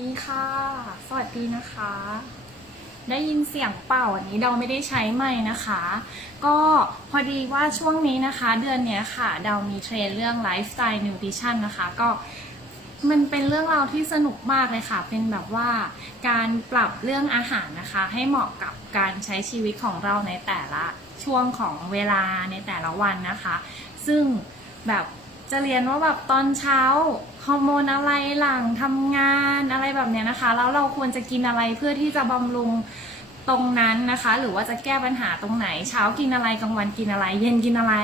ดีค่ะ สวัสดีนะคะ ได้ยินเสียงเป่าอันนี้เราไม่ได้ใช้ไม้นะคะ ก็พอดีว่าช่วงนี้นะคะ เดือนนี้ค่ะ เรามีเทรนเรื่องไลฟ์สไตล์นิวทริชั่นนะคะ ก็มันเป็นเรื่องราวที่สนุกมากเลยค่ะ เป็นแบบว่าการปรับเรื่องอาหารนะคะ ให้เหมาะกับการใช้ชีวิตของเราในแต่ละช่วงของเวลาในแต่ละวันนะคะ ซึ่งแบบจะเรียนว่าแบบตอนเช้า ฮอร์โมนอะไรหลังทำงานอะไรแบบเนี้ยนะคะ แล้วเราควรจะกินอะไรเพื่อที่จะบำรุงตรงนั้นนะคะ หรือว่าจะแก้ปัญหาตรงไหน เช้ากินอะไรกลางวันกินอะไร เย็นกินอะไร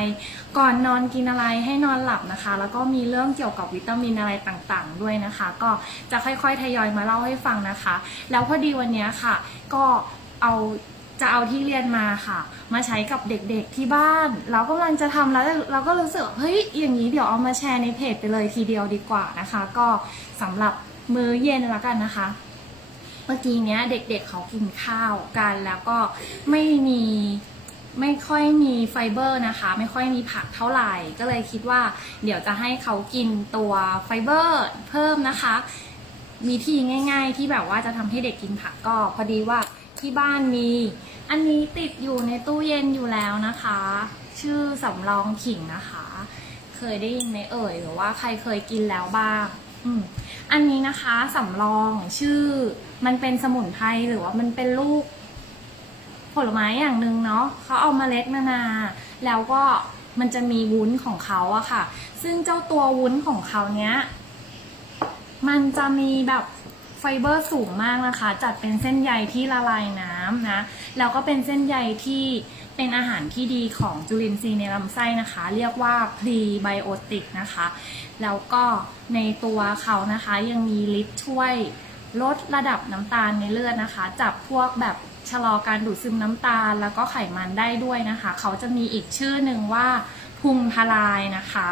ก่อนนอนกินอะไรให้นอนหลับนะคะ แล้วก็มีเรื่องเกี่ยวกับวิตามินอะไรต่างๆ ด้วยนะคะ ก็จะค่อยๆทยอยมาเล่าให้ฟังนะคะ แล้วพอดีวันนี้ค่ะ ก็เอา จะเอาที่เรียนมาค่ะ มาใช้กับเด็กๆที่บ้าน เรากำลังจะทำแล้วเราก็รู้สึกเฮ้ยอย่างนี้เดี๋ยวเอามาแชร์ในเพจไปเลยทีเดียวดีกว่านะคะ ก็สำหรับมื้อเย็นแล้วกันนะคะ เมื่อกี้เนี้ยเด็กๆเเขากินข้าวกันแล้วก็ไม่มีไม่ค่อยมีไฟเบอร์นะคะ ไม่ค่อยมีผักเท่าไหร่ ก็เลยคิดว่า เดี๋ยวจะให้เขากินตัวไฟเบอร์เพิ่มนะคะ มีที่ง่าย ๆ ที่แบบว่าจะทำให้เด็กกินผักก็พอดีว่า ที่บ้านมี อันนี้ติดอยู่ในตู้เย็นอยู่แล้วนะคะ ชื่อสำรองขิงนะคะ เคยได้ยินไหมเอ่ยหรือว่าใครเคยกินแล้วบ้างอันนี้นะคะสำรองชื่อ มันเป็นสมุนไพรหรือว่ามันเป็นลูก ผลไม้อย่างหนึ่งเนาะเขาเอามาเล็ดนานา แล้วก็มันจะมีวุ้นของเขาอะค่ะ ซึ่งเจ้าตัววุ้นของเขาเนี้ย มันจะมีแบบ ไฟเบอร์สูงมากนะคะ จัดเป็นเส้นใยที่ละลายน้ำนะ แล้วก็เป็นเส้นใยที่เป็นอาหารที่ดีของจุลินทรีย์ในลำไส้นะคะ เรียกว่าพรีไบโอติกนะคะ แล้วก็ในตัวเขานะคะยังมีฤทธิ์ช่วยลดระดับน้ำตาลในเลือดนะคะ จับพวกแบบชะลอการดูดซึมน้ำตาลแล้วก็ไขมันได้ด้วยนะคะ เขาจะมีอีกชื่อหนึ่งว่าพุงทลายนะคะ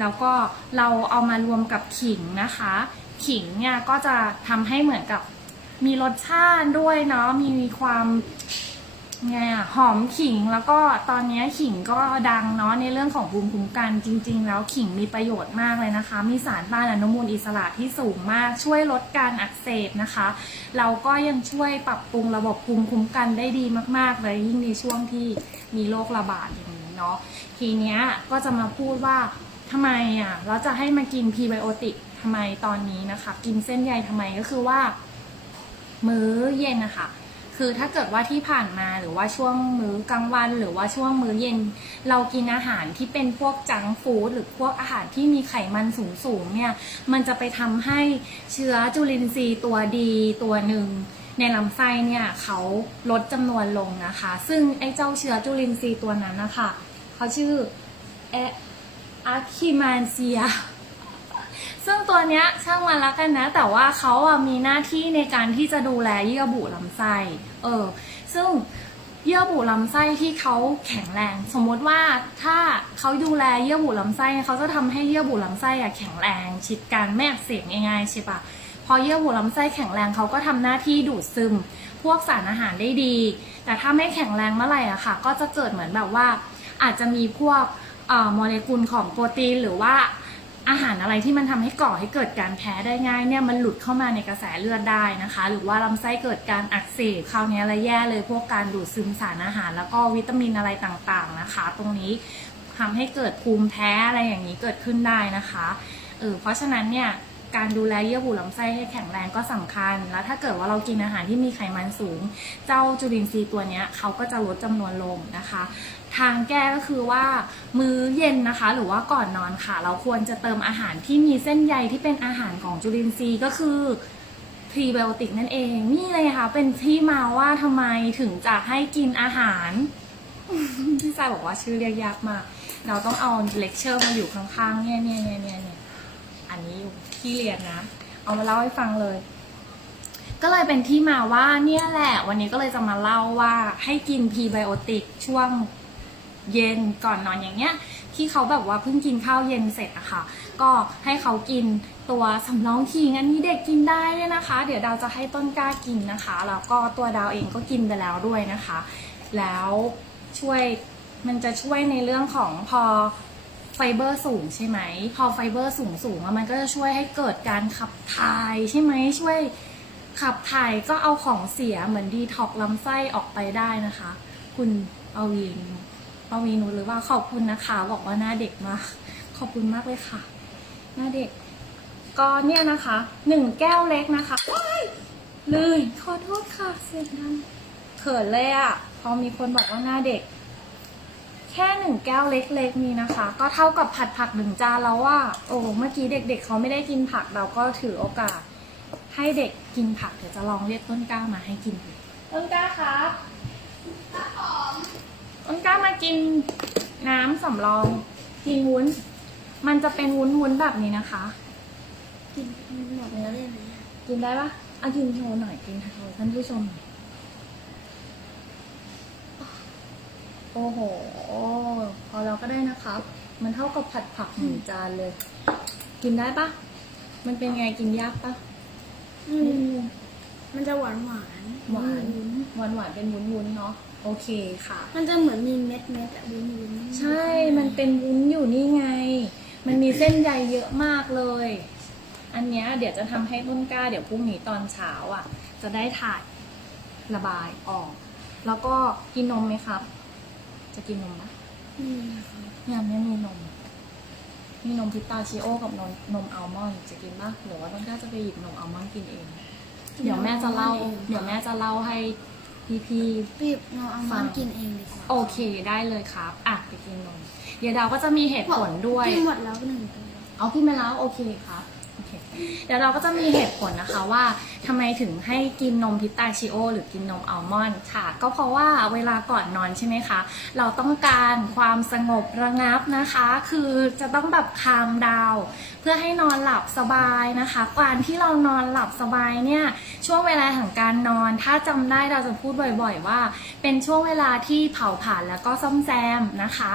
แล้วก็เราเอามารวมกับขิงนะคะ ขิงเนี่ยก็จะทำให้เหมือนกับมีรสชาติด้วยเนาะมีความไงอะหอมขิงแล้วก็ตอนนี้ขิงก็ดังเนาะในเรื่องของภูมิคุ้มกันจริง ๆ แล้วขิงมีประโยชน์มากเลยนะคะ มีสารต้านอนุมูลอิสระที่สูงมากช่วยลดการอักเสบนะคะ เราก็ยังช่วยปรับปรุงระบบภูมิคุ้มกันได้ดีมาก ๆ เลยยิ่งในช่วงที่มีโรคระบาดอย่างนี้เนาะทีเนี้ยก็จะมาพูดว่าทำไมอะเราจะให้มากินพรีไบโอติก ทำไมตอนนี้นะคะ กินเส้นใยทำไมก็คือว่า มื้อเย็นนะคะคือถ้าเกิดว่าที่ผ่านมาหรือว่าช่วงมื้อกลางวัน หรือว่าช่วงมื้อเย็น เรากินอาหารที่เป็นพวกจังฟู้ดหรือพวกอาหารที่มีไขมันสูงๆเนี่ย มันจะไปทำให้เชื้อจุลินทรีย์ตัวดีตัวหนึ่งในลำไส้เนี่ยเขาลดจำนวนลงนะคะ ซึ่งไอ้เจ้าเชื้อจุลินทรีย์ตัวนั้นนะคะเขาชื่อเออะคิมานเซีย ซึ่งตัวเนี้ยช่างมันละกันนะ แต่ว่าเขาอะมีหน้าที่ในการที่จะดูแลเยื่อบุลำไส้เออซึ่งเยื่อบุลำไส้ที่เขาแข็งแรง สมมติว่าถ้าเขาดูแลเยื่อบุลำไส้เขาจะทำให้เยื่อบุลำไส้อะแข็งแรงชิดกันไม่อักเสบงง่ายๆใช่ปะพอเยื่อบุลำไส้แข็งแรงเขาก็ทำหน้าที่ดูดซึม พวกสารอาหารได้ดี แต่ถ้าไม่แข็งแรงเมื่อไหร่อะค่ะ ก็จะเกิดเหมือนแบบว่าอาจจะมีพวกโมเลกุลของโปรตีนหรือว่า อาหารอะไรที่มันทำให้ก่อให้เกิดการแพ้ได้ง่ายเนี่ยมันหลุดเข้ามาในกระแสเลือดได้นะคะ หรือว่าลำไส้เกิดการอักเสบคราวนี้อะไรแย่เลยพวกการดูดซึมสารอาหาร แล้วก็วิตามินอะไรต่างๆนะคะ ตรงนี้ทำให้เกิดภูมิแพ้อะไรอย่างนี้เกิดขึ้นได้นะคะเออเพราะฉะนั้นเนี่ยการดูแลเยื่อบุลำไส้ให้แข็งแรงก็สำคัญ แล้วถ้าเกิดว่าเรากินอาหารที่มีไขมันสูง เจ้าจุลินทรีย์ตัวเนี้ยเขาก็จะลดจำนวนลงนะคะ ทางแก้ก็คือว่ามื้อเย็นนะคะ หรือว่าก่อนนอนค่ะ เราควรจะเติมอาหารที่มีเส้นใยที่เป็นอาหารของจุลินทรีย์ก็คือพรีไบโอติกนั่นเอง นี่เลยค่ะ เป็นที่มาว่าทำไมถึงจะให้กินอาหารพี่สายบอกว่าชื่อเรียกยากมาก เราต้องเอาเลคเชอร์มาอยู่ข้างๆเนี่ยเนี่ยเนี่ยเนี่ยเนี่ยอันนี้อยู่ที่เรียนนะ เอามาเล่าให้ฟังเลย ก็เลยเป็นที่มาว่าเนี่ยแหละ วันนี้ก็เลยจะมาเล่าว่าให้กินพรีไบโอติกช่วง เย็นก่อนนอนอย่างเงี้ยที่เขาแบบว่าเพิ่งกินข้าวเย็นเสร็จอะค่ะ ก็ให้เขากินตัวสำรองขิงอันนี้เด็กกินได้ด้วยนะคะ เดี๋ยวดาวจะให้ต้นกล้ากินนะคะแล้วก็ตัวดาวเองก็กินไปแล้วด้วยนะคะ แล้วช่วยมันจะช่วยในเรื่องของพอไฟเบอร์สูงใช่ไหม พอไฟเบอร์สูงสูงมันก็จะช่วยให้เกิดการขับถ่ายใช่ไหมช่วยขับถ่ายก็เอาของเสียเหมือนดีท็อกลำไส้ออกไปได้นะคะ คุณปวีน ปวีนุชหรือว่าขอบคุณนะคะ บอกว่าหน้าเด็กมากขอบคุณมากเลยค่ะ หน้าเด็ก ก็เนี่ยนะคะหนึ่งแก้วเล็กนะคะว้ายเลยขอโทษค่ะเสียงดังเขินเลยอะพอมีคนบอกว่าหน้าเด็ก แค่หนึ่งแก้วเล็กๆนี้นะคะ ก็เท่ากับผัดผักหนึ่งจานแล้วว่า โอ้เมื่อกี้เด็กๆเขาไม่ได้กินผักเราก็ถือโอกาส ให้เด็กกินผักเดี๋ยวจะลองเรียกต้นกล้ามาให้กินดูต้นกล้าครับ ต้นกล้ามากินน้ำสำรองกินวุ้น มันจะเป็นวุ้นๆแบบนี้นะคะ กินหมดแล้วได้ไหมกินได้ปะเอากินโชว์หน่อยกินโชว์ท่านผู้ชมหน่อยโอ้โห พอเราก็ได้นะครับ มันเท่ากับผัดผักหนึ่งจานเลย กินได้ปะมันเป็นไงกินยากปะอืมมันจะหวานหวานหวานหวานหวานเป็นวุ้นวุ้นๆเนาะ โอเคค่ะ มันจะเหมือนมีเม็ดเม็ดๆอะวุ้นวุ้นใช่ มันเป็นวุ้นอยู่นี่ไง มันมีเส้นใยเยอะมากเลย อันเนี้ยเดี๋ยวจะทำให้ต้นกล้าเดี๋ยวพรุ่งนี้ตอนเช้าอะ จะได้ถ่ายระบายออก แล้วก็กินนมไหมครับ จะกินนมไหมนี่นะคะยังไม่มีนม มีนมพิสตาชิโอกับนมนมอัลมอนด์จะกินบ้างหรือว่าต้นกล้าจะไปหยิบนมอัลมอนด์กินเอง เดี๋ยวแม่จะเล่า เดี๋ยวแม่จะเล่าให้ พี่ๆปีบเราเอาฟัมางกินเองดีกว่าโอเคได้เลยครับ อะไปกินนมเดี๋ยวเราก็จะมีเหตุผลด้วย กินหมดแล้วหนึ่งตัวเอาพี่มาแล้วโอเคครับโอ เดี๋ยวเราก็จะมีเหตุผลนะคะว่าทำไมถึงให้กินนมพิสตาชิโอ หรือกินนมอัลมอนด์ค่ะ ก็เพราะว่าเวลาก่อนนอนใช่ไหมคะ เราต้องการความสงบระงับนะคะ คือจะต้องแบบคามดาว เพื่อให้นอนหลับสบายนะคะการที่เรานอนหลับสบายเนี่ยช่วงเวลาของการนอน ถ้าจำได้เราจะพูดบ่อย ๆ ว่า เป็นช่วงเวลาที่เผาผลาญแล้วก็ซ่อมแซมนะคะ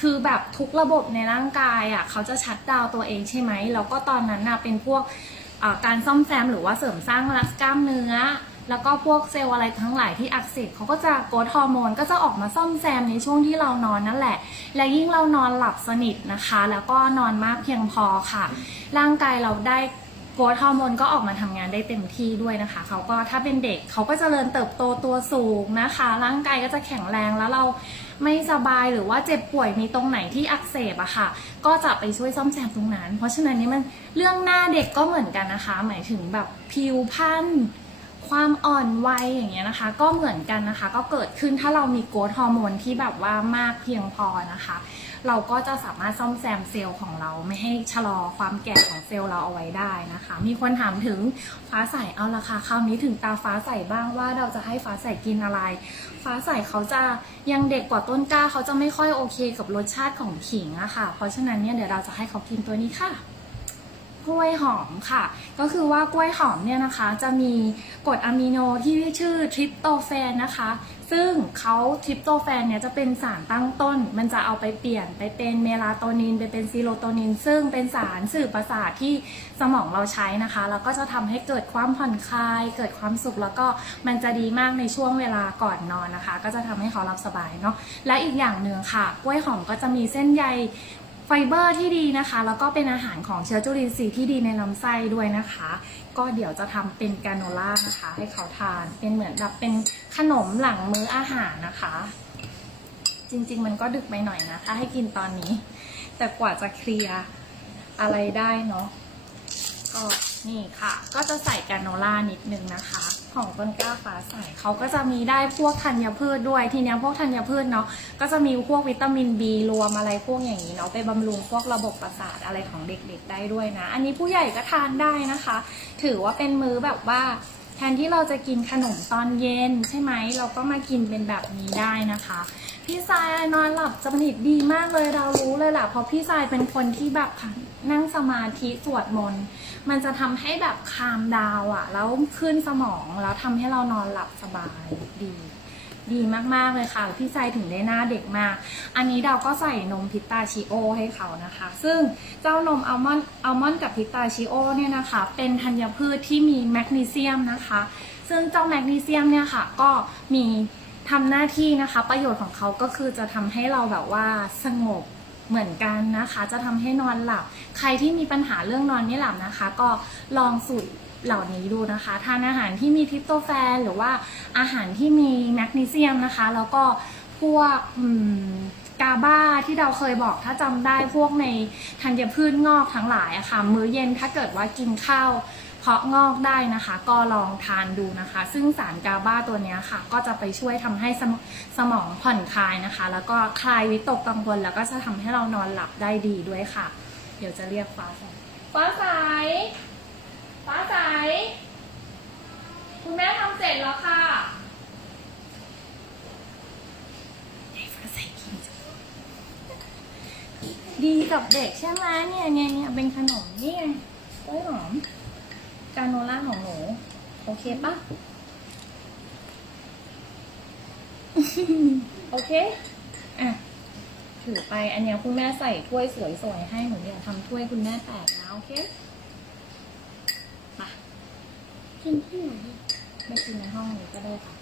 คือแบบทุกระบบในร่างกายอะเขาจะชัดดาวตัวเองใช่ไหมแล้วก็ตอนนั้นน่ะเป็นพวกการซ่อมแซมหรือว่าเสริมสร้างรักกล้ามเนื้อ แล้วก็พวกเซลล์อะไรทั้งหลายที่อักเสบเขาก็จะโกรทฮอร์โมนก็จะออกมาซ่อมแซมในช่วงที่เรานอนนั่นแหละ และยิ่งเรานอนหลับสนิทนะคะ แล้วก็นอนมากเพียงพอค่ะ ร่างกายเราได้ กรทฮอร์โมนก็ออกมาทำงานได้เต็มที่ด้วยนะคะเขาก็ถ้าเป็นเด็กเขาก็จเจริญเติบโตตัวสูงนะคะ ร่างกายก็จะแข็งแรงแล้วเราไม่สบายหรือว่าเจ็บป่วยมีตรงไหนที่อักเสบอะค่ะ ก็จะไปช่วยซ่อมแซมตรงนั้น เพราะฉะนั้นนี่มันเรื่องหน้าเด็กก็เหมือนกันนะคะ หมายถึงแบบผิวพรรณความอ่อนวัยอย่างเงี้ยนะคะ ก็เหมือนกันนะคะ ก็เกิดขึ้นถ้าเรามีโกรทฮอร์โมนที่แบบว่ามากเพียงพอนะคะ เราก็จะสามารถซ่อมแซมเซลล์ของเราไม่ให้ชะลอความแก่ของเซลล์เราเอาไว้ได้นะคะ มีคนถามถึงฟ้าใสเอาละค่ะคราวนี้ถึงตาฟ้าใสบ้างว่าเราจะให้ฟ้าใสกินอะไร ฟ้าใสเขาจะยังเด็กกว่าต้นกล้าเขาจะไม่ค่อยโอเคกับรสชาติของขิงอะค่ะ เพราะฉะนั้นเนี่ยเดี๋ยวเราจะให้เขากินตัวนี้ค่ะ กล้วยหอมค่ะ ก็คือว่ากล้วยหอมเนี่ยนะคะจะมีกรดอะมิโนที่ชื่อทริปโตแฟนนะคะ ซึ่งเขาทริปโตแฟนเนี่ยจะเป็นสารตั้งต้น มันจะเอาไปเปลี่ยนไปเป็นเมลาโทนิน ไปเป็นซีโรโทนิน ซึ่งเป็นสารสื่อประสาทที่สมองเราใช้นะคะ แล้วก็จะทำให้เกิดความผ่อนคลาย เกิดความสุขแล้วก็มันจะดีมากในช่วงเวลาก่อนนอนนะคะ ก็จะทำให้เขาหลับสบายเนาะและอีกอย่างหนึ่งค่ะกล้วยหอมก็จะมีเส้นใย ไฟเบอร์ที่ดีนะคะ แล้วก็เป็นอาหารของเชื้อจุลินทรีย์ที่ดีในลำไส้ด้วยนะคะ ก็เดี๋ยวจะทำเป็นกราโนล่านะคะ ให้เขาทานเป็นเหมือนแบบเป็นขนมหลังมื้ออาหารนะคะ จริงๆ มันก็ดึกไปหน่อยนะถ้าให้กินตอนนี้ แต่กว่าจะเคลียร์อะไรได้เนาะ ก็นี่ค่ะ ก็จะใส่กาโนล่านิดนึงนะคะ ของต้นกล้าฟ้าใสเขาก็จะมีได้พวกธัญพืชด้วยทีเนี้ยพวกธัญพืชเนาะก็จะมีพวกวิตามิน B รวมอะไรพวกอย่างนี้เนาะไปบำรุงพวกระบบประสาทอะไรของเด็กๆได้ด้วยนะ อันนี้ผู้ใหญ่ก็ทานได้นะคะ ถือว่าเป็นมื้อแบบว่า แทนที่เราจะกินขนมตอนเย็นใช่ไหม เราก็มากินเป็นแบบนี้ได้นะคะ พี่สายนอนหลับสนิทดีมากเลยเรารู้เลยแหละเพราะพี่สายเป็นคนที่แบบนั่งสมาธิสวดมนต์มันจะทำให้แบบคามดาวอะแล้วขึ้นสมองแล้วทำให้เรานอนหลับสบายดี ดีมากๆเลยค่ะ พี่ทรายถึงได้หน้าเด็กมาก อันนี้เราก็ใส่นมพิตาชิโอให้เขานะคะ ซึ่งเจ้านมอัลมอนด์อัลมอนด์กับพิตาชิโอเนี่ยนะคะ เป็นธัญพืชที่มีแมกนีเซียมนะคะ ซึ่งเจ้าแมกนีเซียมเนี่ยค่ะ ก็มีทำหน้าที่นะคะ ประโยชน์ของเขาก็คือจะทำให้เราแบบว่าสงบเหมือนกันนะคะ จะทำให้นอนหลับ ใครที่มีปัญหาเรื่องนอนไม่หลับนะคะ ก็ลองสูตร เหล่านี้ดูนะคะ ทานอาหารที่มีทริปโตแฟน หรือว่าอาหารที่มีแมกนีเซียมนะคะ แล้วก็พวกกาบ้าที่เราเคยบอกถ้าจำได้พวกในธัญพืชงอกทั้งหลายอะค่ะ มื้อเย็นถ้าเกิดว่ากินข้าวเพาะงอกได้นะคะ ก็ลองทานดูนะคะ ซึ่งสารกาบ้าตัวนี้ค่ะ ก็จะไปช่วยทำให้สมสมองผ่อนคลายนะคะ แล้วก็คลายวิตกกังวลแล้วก็จะทำให้เรานอนหลับได้ดีด้วยค่ะ เดี๋ยวจะเรียกฟ้าใสฟ้าใส ฟ้าใส คุณแม่ทำเสร็จแล้วค่ะดีกับเด็กใช่ไหมเนี่ยเนี่ยเนี่ยเป็นขนมนี่ไงกล้วยหอมกาโนล่าของหนู โอเคปะโอเค อะ ถือไปอันเนี้ยคุณแม่ใส่ถ้วยสวยๆให้หนูอย่าทำถ้วยคุณแม่แตกนะโอเคมา กินที่ไหนไม่กินในห้องนี้ก็ได้ค่ะ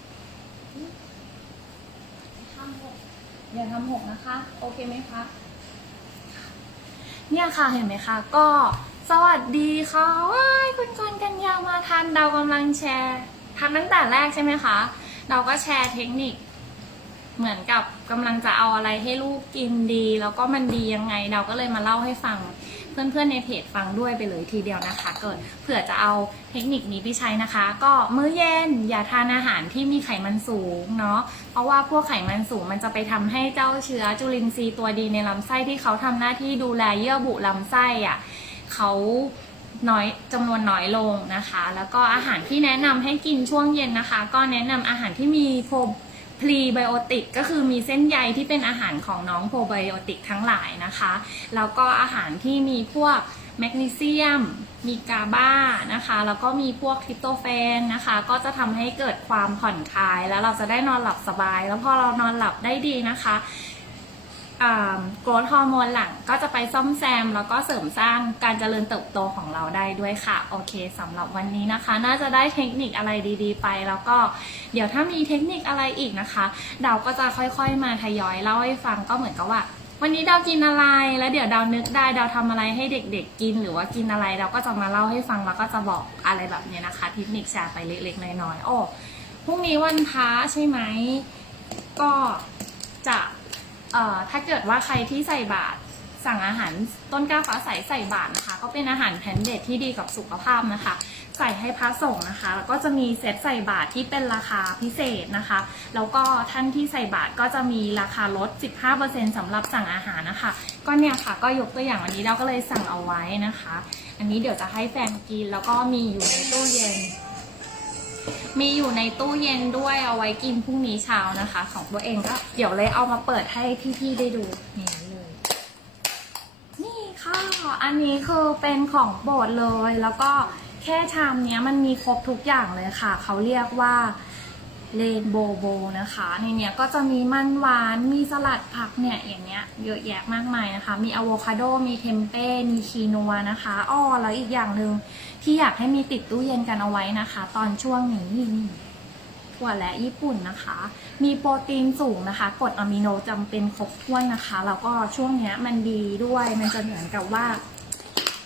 ทำหกอย่าทำหกนะคะ โอเคไหมคะ เนี่ยค่ะเห็นไหมคะ ก็สวัสดีค่ะว้ายคุณกรณ์กันยามาทันเรากำลังแชร์ทันตั้งแต่แรกใช่ไหมคะเราก็แชร์เทคนิค เหมือนกับกำลังจะเอาอะไรให้ลูกกินดี แล้วก็มันดียังไง เราก็เลยมาเล่าให้ฟัง เพื่อนๆในเพจฟังด้วยไปเลยทีเดียวนะคะ เกิดเผื่อจะเอาเทคนิคนี้ไปใช้นะคะ ก็มื้อเย็นอย่าทานอาหารที่มีไขมันสูงเนาะเพราะว่าพวกไขมันสูงมันจะไปทำให้เจ้าเชื้อจุลินทรีย์ตัวดีในลำไส้ที่เขาทำหน้าที่ดูแลเยื่อบุลำไส้อะเขาน้อยจำนวนน้อยลงนะคะ แล้วก็อาหารที่แนะนำให้กินช่วงเย็นนะคะ ก็แนะนำอาหารที่มีโพ พรีไบโอติกก็คือมีเส้นใยที่เป็นอาหารของน้องโปรไบโอติกทั้งหลายนะคะ แล้วก็อาหารที่มีพวกแมกนีเซียม มีกาบ้านะคะ แล้วก็มีพวกทริปโตแฟนนะคะ ก็จะทำให้เกิดความผ่อนคลาย แล้วเราจะได้นอนหลับสบาย แล้วพอเรานอนหลับได้ดีนะคะ โกรทฮอร์โมนหลังก็จะไปซ่อมแซม แล้วก็เสริมสร้างการเจริญเติบโตของเราได้ด้วยค่ะ โอเคสำหรับวันนี้นะคะ น่าจะได้เทคนิคอะไรดีๆ ไป แล้วก็เดี๋ยวถ้ามีเทคนิคอะไรอีกนะคะเราก็จะค่อยๆมาทยอยเล่าให้ฟังก็เหมือนกับว่า วันนี้ดาวกินอะไร แล้วเดี๋ยวดาวนึกได้ดาวทำอะไรให้เด็กๆกิน หรือว่ากินอะไรเราก็จะมาเล่าให้ฟังแล้วก็จะบอกอะไรแบบเนี้ยนะคะ เทคนิคแชร์ไปเล็กๆน้อยๆโอ้พรุ่งนี้วันพระใช่ไหมก็จะ เอ่อถ้าเกิดว่าใครที่ใส่บาตรสั่งอาหารต้นกล้าฟ้าใสใส่บาตรนะคะ ก็เป็นอาหารแพนเดทที่ดีกับสุขภาพนะคะ ใส่ให้พระสงฆ์นะคะ แล้วก็จะมีเซตใส่บาตรที่เป็นราคาพิเศษนะคะ แล้วก็ท่านที่ใส่บาตรก็จะมีราคาลด 15%สำหรับสั่งอาหารนะคะ ก็เนี่ยค่ะก็ยกตัวอย่างวันนี้เราก็เลยสั่งเอาไว้นะคะ อันนี้เดี๋ยวจะให้แฟนกินแล้วก็มีอยู่ในตู้เย็น มีอยู่ในตู้เย็นด้วยเอาไว้กินพรุ่งนี้เช้านะคะ ของตัวเองก็เดี๋ยวเลยเอามาเปิดให้พี่ๆได้ดูนี่เลย นี่ค่ะ อันนี้คือเป็นของโปรดเลยแล้วก็แค่ชามเนี้ยมันมีครบทุกอย่างเลยค่ะ เขาเรียกว่า เลนโบโบนะคะ ในเนี้ยก็จะมีมันหวาน มีสลัดผักเนี่ยอย่างเงี้ยเยอะแยะมากมายนะคะ มีอะโวคาโด มีเทมเป้ มีคีนัวนะคะอ้อแล้วอีกอย่างหนึ่งที่อยากให้มีติดตู้เย็นกันเอาไว้นะคะ ตอนช่วงนี้นี่ถั่วและญี่ปุ่นนะคะ มีโปรตีนสูงนะคะกรดอะมิโนจำเป็นครบถ้วนนะคะ แล้วก็ช่วงเนี้ยมันดีด้วยมันจะเหมือนกับว่า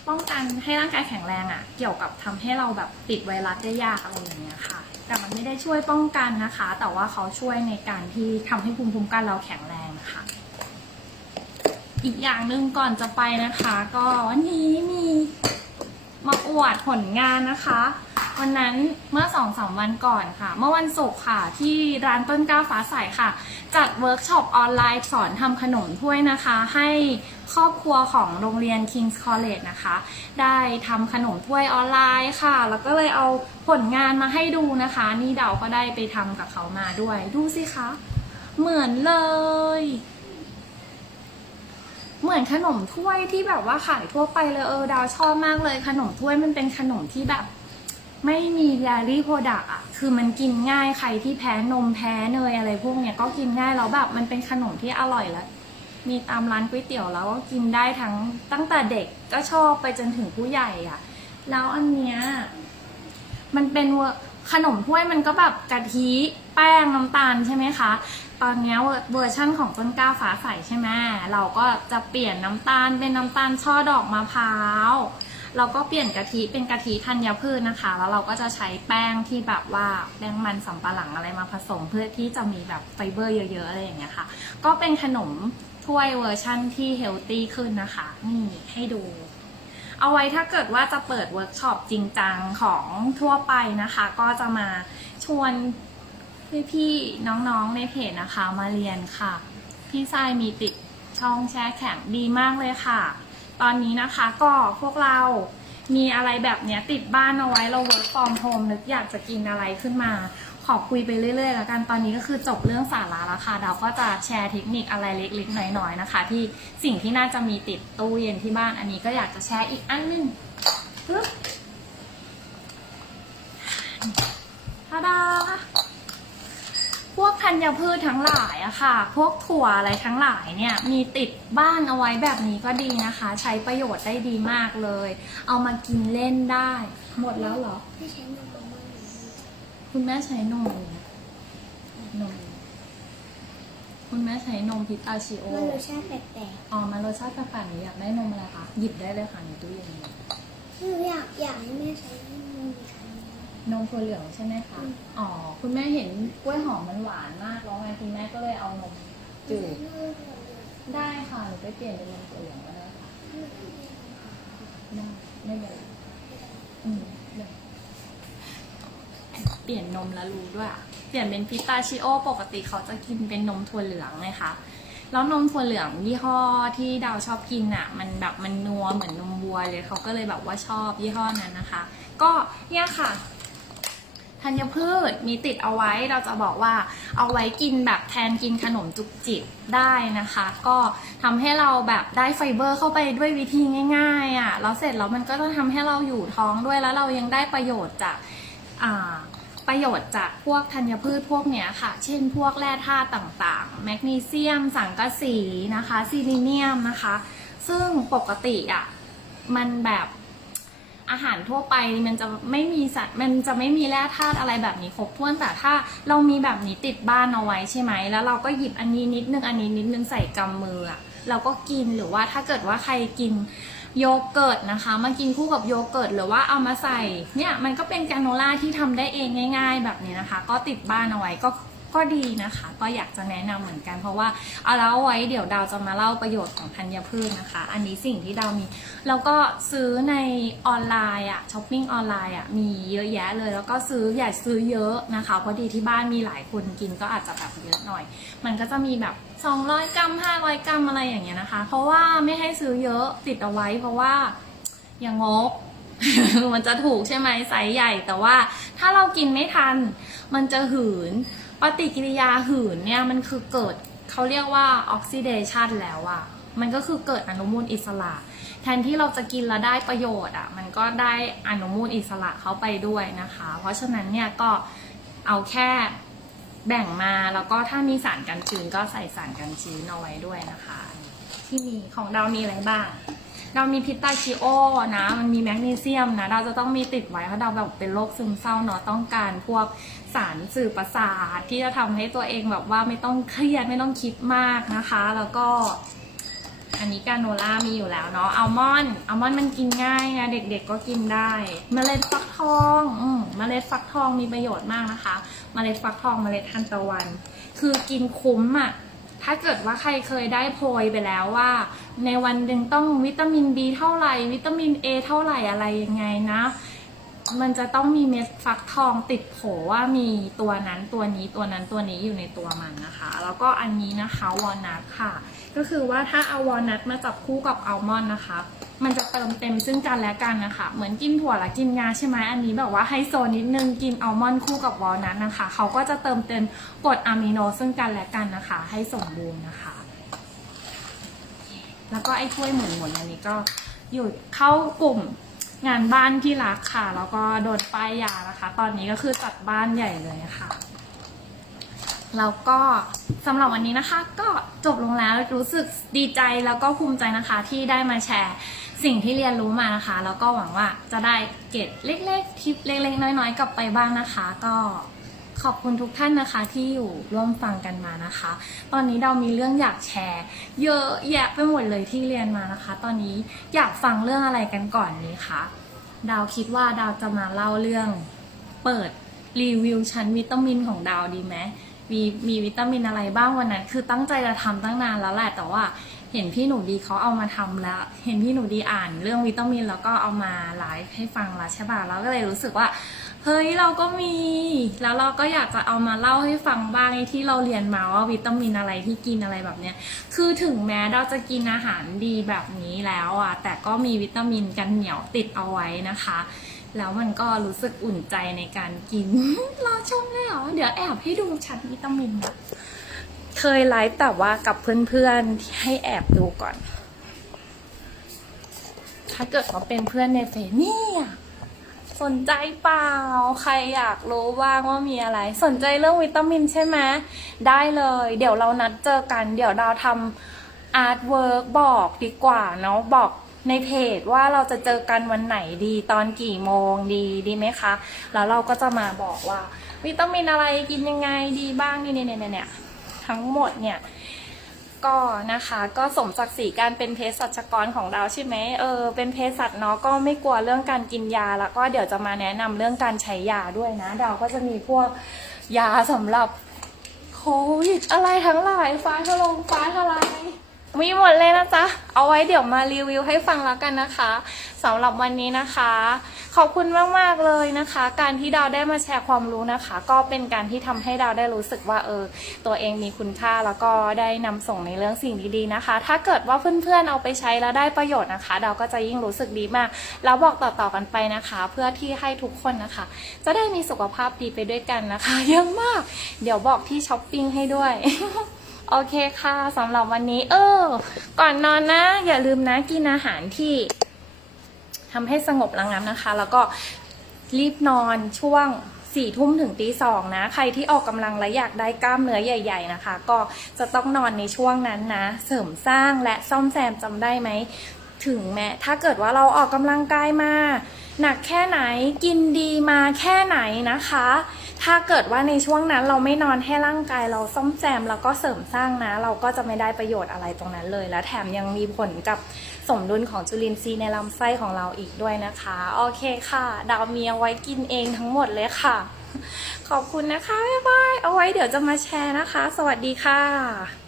ป้องกันให้ร่างกายแข็งแรงอะ่ะ เกี่ยวกับทำให้เราแบบติดไวรัสได้ยากอะไรอย่างเงี้ยค่ะ แต่มันไม่ได้ช่วยป้องกันนะคะ แต่ว่าเขาช่วยในการที่ทำให้ภูมิคุ้มกันเราแข็งแรงนะคะ อีกอย่างหนึ่งก่อนจะไปนะคะ ก็วันนี้มี มาอวดผลงานนะคะ วันนั้นเมื่อสองสามวันก่อนค่ะ เมื่อวันศุกร์ค่ะ ที่ร้านต้นกล้าฟ้าใสค่ะ จัดเวิร์กช็อปออนไลน์สอนทำขนมถ้วยนะคะ ให้ครอบครัวของโรงเรียน King's College นะคะ ได้ทำขนมถ้วยออนไลน์ค่ะ แล้วก็เลยเอาผลงานมาให้ดูนะคะ นี่เดาก็ได้ไปทำกับเขามาด้วย ดูสิคะ เหมือนเลย เหมือนขนมถ้วยที่แบบว่าขายทั่วไปเลยเออดาวชอบมากเลย ขนมถ้วยมันเป็นขนมที่แบบ ไม่มีดารี่โปรดักอะคือมันกินง่ายใครที่แพ้นมแพ้เนยอะไรพวกเนี้ยก็กินง่ายแล้วแบบมันเป็นขนมที่อร่อยแล้วมีตามร้านก๋วยเตี๋ยวแล้วก็กินได้ทั้งตั้งแต่เด็กก็ชอบไปจนถึงผู้ใหญ่อะแล้วอันเนี้ยมันเป็นวอร์ขนมถ้วยมันก็แบบกะทิแป้งน้ำตาลใช่ไหมคะ ตอนนี้เวอร์เวอร์ชั่นของต้นกล้าฟ้าใสใช่ไหมเราก็จะเปลี่ยนน้ำตาลเป็นน้ำตาลช่อดอกมะพร้าวเราก็เปลี่ยนกะทิเป็นกะทิธัญพืชนะคะ แล้วเราก็จะใช้แป้งที่แบบว่าแป้งมันสำปะหลังอะไรมาผสม เพื่อที่จะมีแบบไฟเบอร์เยอะๆอะไรอย่างเงี้ยค่ะ ก็เป็นขนมถ้วยเวอร์ชั่นที่เฮลตี้ขึ้นนะคะนี่ให้ดู เอาไว้ถ้าเกิดว่าจะเปิดเวิร์กช็อปจริงจังของทั่วไปนะคะ ก็จะมาชวน พี่ๆน้องๆในเพจนะคะมาเรียนค่ะ พี่ทรายมีติดช่องแช่แข็งดีมากเลยค่ะ ตอนนี้นะคะก็พวกเรามีอะไรแบบเนี้ยติดบ้านเอาไว้เรา work from home นึกอยากจะกินอะไรขึ้นมา ขอคุยไปเรื่อยๆแล้วกันตอนนี้ก็คือจบเรื่องสาระแล้วค่ะเราก็จะแชร์เทคนิคอะไรเล็กๆน้อยๆนะคะ ที่สิ่งที่น่าจะมีติดตู้เย็นที่บ้านอันนี้ก็อยากจะแชร์อีกอันหนึงปึ๊บทาดา พวกธัญพืชทั้งหลายอะค่ะ พวกถั่วอะไรทั้งหลายเนี่ยมีติดบ้านเอาไว้แบบนี้ก็ดีนะคะ ใช้ประโยชน์ได้ดีมากเลย เอามากินเล่นได้ หมดแล้วเหรอ ไม่ใช้นมประมาณไหนคุณแม่ใช้นมอะไรนะนม คุณแม่ใช้นมพิตาชิโอ มันรสชาติแปลกอ๋อมารสชาติแปลกๆหนูอยากได้นมอะไรคะ หยิบได้เลยค่ะในตู้เย็นเลยๆหนูอยากอยากให้แม่ใช้นมอีกครั้ง นมถั่วเหลืองใช่ไหมคะ อ๋อ คุณแม่เห็นกล้วยหอมมันหวานมากแล้วไงคุณแม่ก็เลยเอานมจืดได้ค่ะหนูไปเปลี่ยนเป็นนมถั่วเหลืองก็ได้ค่ะได้ไม่เป็นไรอืมเดี๋ยวเปลี่ยนนมแล้วรู้ด้วย เปลี่ยนเป็นพิตาชิโอ ปกติเขาจะกินเป็นนมถั่วเหลืองไงคะแล้วนมถั่วเหลืองยี่ห้อที่ดาวชอบกินอะ มันแบบมันนัวเหมือนนมวัวเลยเขาก็เลยแบบว่าชอบยี่ห้อนั้นนะคะ ก็เนี่ยค่ะ ธัญพืชมีติดเอาไว้เราจะบอกว่าเอาไว้กินแบบแทนกินขนมจุกจิบได้นะคะ ก็ทำให้เราแบบได้ไฟเบอร์เข้าไปด้วยวิธีง่ายๆอะ่ะแล้วเสร็จแล้วมันก็จะทำให้เราอยู่ท้องด้วยแล้วเรายังได้ประโยชน์จากอ่าประโยชน์จากพวกธัญพืชพวกเนี้ยค่ะ เช่นพวกแร่ธาตุต่างๆ แมกนีเซียม สังกะสีนะคะซิลิเนียมนะคะ ซึ่งปกติอะ มันแบบ อาหารทั่วไปมันจะไม่มีสัตว์มันจะไม่มีแร่ธาตุอะไรแบบนี้ครบถ้วนแต่ถ้าเรามีแบบนี้ติดบ้านเอาไว้ใช่ไหมแล้วเราก็หยิบอันนี้นิดนึงอันนี้นิดนึงใส่กำมืออะเราก็กินหรือว่าถ้าเกิดว่าใครกินโยเกิร์ตนะคะมากินคู่กับโยเกิร์ตหรือว่าเอามาใส่เนี่ยมันก็เป็นแกรโนล่าที่ทำได้เองง่าย ๆ แบบนี้นะคะ ก็ติดบ้านเอาไว้ก็ ก็ดีนะคะ ก็อยากจะแนะนำเหมือนกัน เพราะว่าเอาแล้วไว้เดี๋ยวดาวจะมาเล่าประโยชน์ของธัญพืชนะคะ อันนี้สิ่งที่ดาวมีแล้วก็ซื้อในออนไลน์อะช้อปปิ้งออนไลน์อะมีเยอะแยะเลย แล้วก็ซื้ออย่าซื้อเยอะนะคะเพราะดีที่บ้านมีหลายคนกินก็อาจจะแบบเยอะหน่อย มันก็จะมีแบบ 200 กรัม 500 กรัมอะไรอย่างเงี้ยนะคะ เพราะว่าไม่ให้ซื้อเยอะติดเอาไว้เพราะว่าอย่างงกมันจะถูกใช่ไหมไซส์ใหญ่ แต่ว่าถ้าเรากินไม่ทัน มันจะหืน ปฏิกิริยาหืนเนี่ยมันคือเกิดเขาเรียกว่าออกซิเดชันแล้วอะมันก็คือเกิดอนุมูลอิสระ แทนที่เราจะกินแล้วได้ประโยชน์อะมันก็ได้อนุมูลอิสระเข้าไปด้วยนะคะ เพราะฉะนั้นเนี่ยก็เอาแค่แบ่งมาแล้วก็ถ้ามีสารกันชื้นก็ใส่สารกันชื้นเอาไว้ด้วยนะคะ ที่มีของเรามีอะไรบ้าง เรามีพิตาชิโอนะ มันมีแมกนีเซียมนะเราจะต้องมีติดไว้เพราะเราแบบเป็นโรคซึมเศร้าเนาะต้องการพวกสารสื่อประสาทที่จะทำให้ตัวเองแบบว่าไม่ต้องเครียดไม่ต้องคิดมากนะคะ แล้วก็อันนี้กาโนล่ามีอยู่แล้วเนาะอัลมอนด์อัลมอนด์มันกินง่ายนะเด็กๆก็กินได้เมล็ดฟักทองอืมเมล็ดฟักทองมีประโยชน์มากนะคะเมล็ดฟักทองเมล็ดทานตะวัน คือกินคุ้มอะ่ะ ถ้าเกิดว่าใครเคยได้โพยไปแล้วว่า ในวันหนึ่งต้องวิตามิน B เท่าไหร่ วิตามิน A เท่าไหร่อะไรยังไงนะ มันจะต้องมีเม็ดฟักทองติดโผว่ามีตัวนั้นตัวนี้ตัวนั้นตัวนี้อยู่ในตัวมันนะคะ แล้วก็อันนี้นะคะวอลนัทค่ะ ก็คือว่าถ้าเอาวอลนัทมาจับคู่กับอัลมอนด์นะคะ มันจะเติมเต็มซึ่งกันและกันนะคะ เหมือนกินถั่วและกินงาใช่ไหมอันนี้แบบว่าไฮโซนิดนึงกินอัลมอนด์คู่กับวอลนัทนะคะ เขาก็จะเติมเต็มกรดอะมิโนซึ่งกันและกันนะคะ ให้สมบูรณ์นะคะ แล้วก็ไอ้ถ้วยหมุนๆอันนี้ก็อยู่เข้ากลุ่มงานบ้านที่รักค่ะ แล้วก็โดนป้ายยานะคะ ตอนนี้ก็คือจัดบ้านใหญ่เลยค่ะแล้วก็สำหรับวันนี้นะคะ ก็จบลงแล้วรู้สึกดีใจแล้วก็ภูมิใจนะคะที่ได้มาแชร์ สิ่งที่เรียนรู้มานะคะ แล้วก็หวังว่าจะได้เก็บเล็กๆทิปเล็ก ๆ น้อยๆ กลับไปบ้างนะคะ ก็ขอบคุณทุกท่านนะคะที่อยู่ร่วมฟังกันมานะคะ ตอนนี้เรามีเรื่องอยากแชร์ เยอะแยะไปหมดเลยที่เรียนมานะคะ ตอนนี้อยากฟังเรื่องอะไรกันก่อนนี้คะดาวคิดว่าดาวจะมาเล่าเรื่อง เปิดรีวิวชั้นวิตามินของดาวดีไหมมีมีวิตามินอะไรบ้างวันนั้น คือตั้งใจจะทำตั้งนานแล้วแหละแต่ว่า เห็นพี่หนูดีเขาเอามาทำแล้ว เห็นพี่หนูดีอ่านเรื่องวิตามิน แล้วก็เอามาไลฟ์ให้ฟังแล้วใช่ป่ะแล้วก็เลยรู้สึกว่า เฮ้ยเราก็มี แล้วเราก็อยากจะเอามาเล่าให้ฟังบ้างที่เราเรียนมาว่าวิตามินอะไรที่กินอะไรแบบเนี้ย คือถึงแม้เราจะกินอาหารดีแบบนี้แล้วอะ แต่ก็มีวิตามินกันเหนียวติดเอาไว้นะคะแล้วมันก็รู้สึกอุ่นใจในการกิน รอชมเลยเหรอ เดี๋ยวแอบให้ดูชั้นวิตามินนะ เคยไลฟ์แต่ว่ากับเพื่อนๆที่ให้แอบดูก่อน ถ้าเกิดว่าเป็นเพื่อนในเฟซเนี่ยสนใจเปล่า ใครอยากรู้บ้างว่ามีอะไร สนใจเรื่องวิตามินใช่ไหมได้เลย เดี๋ยวเรานัดเจอกัน เดี๋ยวเราทำอาร์ตเวิร์กบอกดีกว่าเนาะบอกในเพจว่าเราจะเจอกันวันไหนดีตอนกี่โมงดีดีไหมคะ แล้วเราก็จะมาบอกว่า วิตามินอะไรกินยังไงดีบ้างนี่เนี่ยเนี่ยเนี่ย ทั้งหมดเนี่ยก็นะคะก็สมศักดิ์ศรีการเป็นเภสัชกรของเราใช่ไหมเออเป็นเภสัชเนาะก็ไม่กลัวเรื่องการกินยาแล้วก็เดี๋ยวจะมาแนะนำเรื่องการใช้ยาด้วยนะเราก็จะมีพวกยาสำหรับโควิดอะไรทั้งหลายฟ้าทะลงฟ้าทลาย มีหมดเลยนะจ๊ะ เอาไว้เดี๋ยวมารีวิวให้ฟังแล้วกันนะคะสำหรับวันนี้นะคะ ขอบคุณมากๆเลยนะคะ การที่ดาวได้มาแชร์ความรู้นะคะ ก็เป็นการที่ทำให้ดาวได้รู้สึกว่าเออ ตัวเองมีคุณค่าแล้วก็ได้นำส่งในเรื่องสิ่งดีๆนะคะ ถ้าเกิดว่าเพื่อนๆเอาไปใช้แล้วได้ประโยชน์นะคะ ดาวก็จะยิ่งรู้สึกดีมาก แล้วบอกต่อๆกันไปนะคะ เพื่อที่ให้ทุกคนนะคะ จะได้มีสุขภาพดีไปด้วยกันนะคะ เยอะมาก เดี๋ยวบอกที่ช้อปปิ้งให้ด้วย โอเคค่ะสำหรับวันนี้ เออ ก่อนนอนนะ อย่าลืมนะกินอาหารที่ทำให้สงบระงับนะคะ แล้วก็รีบนอนช่วงสี่ทุ่มถึงตีสองนะ ใครที่ออกกำลังและอยากได้กล้ามเนื้อใหญ่ ๆนะคะ ก็จะต้องนอนในช่วงนั้นนะ เสริมสร้างและซ่อมแซมจำได้ไหม ถึงแม้ถ้าเกิดว่าเราออกกำลังกายมา หนักแค่ไหนกินดีมาแค่ไหนนะคะ ถ้าเกิดว่าในช่วงนั้นเราไม่นอนให้ร่างกายเราซ่อมแซมแล้วก็เสริมสร้างนะ เราก็จะไม่ได้ประโยชน์อะไรตรงนั้นเลย และแถมยังมีผลกับสมดุลของจุลินทรีย์ในลำไส้ของเราอีกด้วยนะคะ โอเคค่ะ ดาวมีเอาไว้กินเองทั้งหมดเลยค่ะ ขอบคุณนะคะ บ๊ายบาย เอาไว้เดี๋ยวจะมาแชร์นะคะ สวัสดีค่ะ